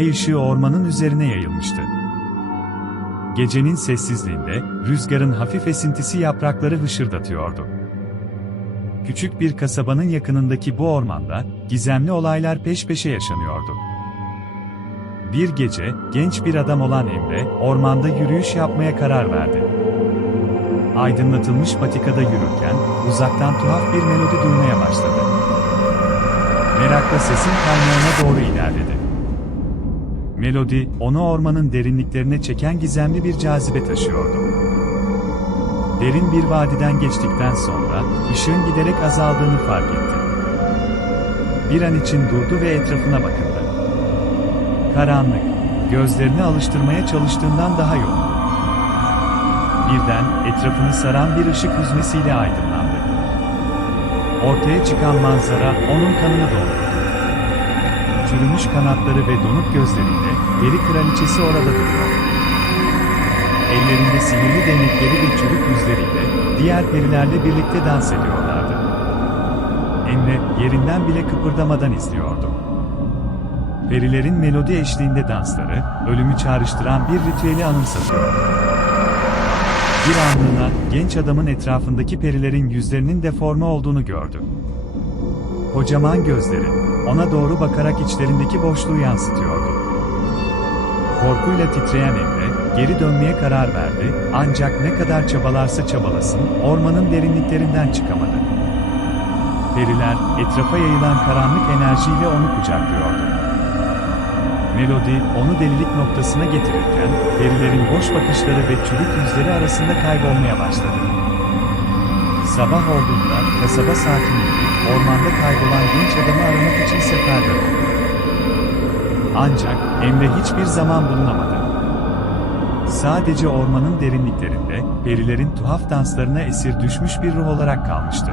ay ışığı ormanın üzerine yayılmıştı. Gecenin sessizliğinde, rüzgarın hafif esintisi yaprakları hışırdatıyordu. Küçük bir kasabanın yakınındaki bu ormanda, gizemli olaylar peş peşe yaşanıyordu. Bir gece, genç bir adam olan Emre, ormanda yürüyüş yapmaya karar verdi. Aydınlatılmış patikada yürürken, uzaktan tuhaf bir melodi duymaya başladı. Merakla sesin kaynağına doğru ilerledi. Melodi, onu ormanın derinliklerine çeken gizemli bir cazibe taşıyordu. Derin bir vadiden geçtikten sonra, ışığın giderek azaldığını fark etti. Bir an için durdu ve etrafına bakındı. Karanlık, gözlerini alıştırmaya çalıştığından daha yoğundu. Birden, etrafını saran bir ışık hüzmesiyle aydınlandı. Ortaya çıkan manzara, onun kanını doldurdu. Çürümüş kanatları ve donuk gözleriyle, peri kraliçesi orada duruyor. Ellerinde sihirli değnekleri ve çürük yüzleriyle, diğer perilerle birlikte dans ediyorlardı. Emre, yerinden bile kıpırdamadan izliyordu. Perilerin melodi eşliğinde dansları, ölümü çağrıştıran bir ritüeli anımsatıyordu. Bir anlığına, genç adamın etrafındaki perilerin yüzlerinin deforme olduğunu gördü. Kocaman gözleri, ona doğru bakarak içlerindeki boşluğu yansıtıyordu. Korkuyla titreyen Emre, geri dönmeye karar verdi, ancak ne kadar çabalarsa çabalasın, ormanın derinliklerinden çıkamadı. Periler, etrafa yayılan karanlık enerjiyle onu kucaklıyordu. Melodi, onu delilik noktasına getirirken, perilerin boş bakışları ve çürük yüzleri arasında kaybolmaya başladı. Sabah olduğunda, kasaba sakinleri, ormanda kaybolan genç adamı aramak için seferber oldu. Ancak, Emre hiçbir zaman bulunamadı. Sadece ormanın derinliklerinde, perilerin tuhaf danslarına esir düşmüş bir ruh olarak kalmıştı.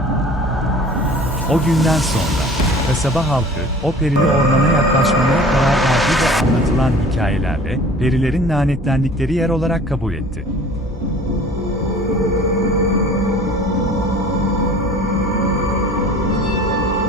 O günden sonra, kasaba halkı, o perili ormana yaklaşmamaya karar verdi ve anlatılan hikayelerle, perilerin lanetlendikleri yer olarak kabul etti.